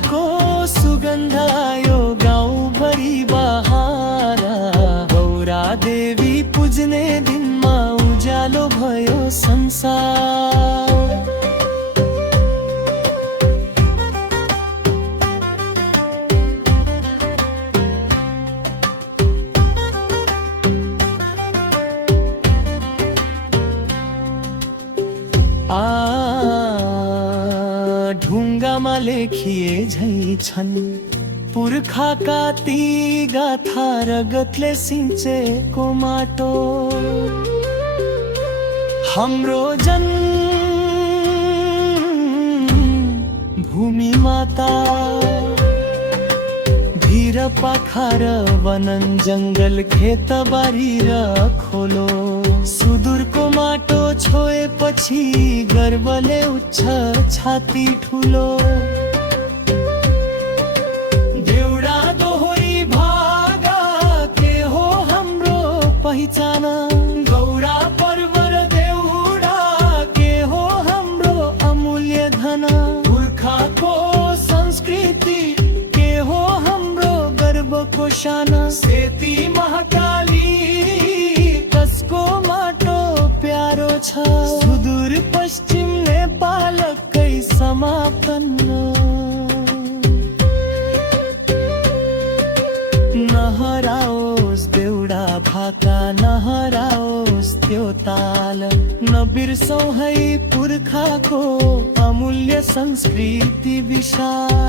पुर्खाको सुगन्ध आयो गाउँभरि बहार। गौरा देवी पुज्ने दिनमा उज्यालो भयो संसार। ढुङ्गामा लेखिए झै छन् पुर्खाका ती गाथा, रगतले सिंचेको माटो। हाम्रो जन्म भूमि माता, भिर पाखार वनन जङ्गल खेतबारी र खोलो। सुदूरको माटो छोएपछि गर्वले उच्छ छाती ठुलो। देउडा दोहोरी भागा के हो हाम्रो पहिचान। गौरा पर्व र देउडा के हो हाम्रो अमूल्य धन। पुर्खाको संस्कृति के हो हाम्रो गर्वको शान। सेती महाकाली कसको माटो प्यारो छ। सुदूर पश्चिम नेपालकै समापन। नहराओस् देउडा भाका, नहराओस् त्यो ताल। नबिर्सौँ है पुर्खाको अमूल्य संस्कृति विशाल।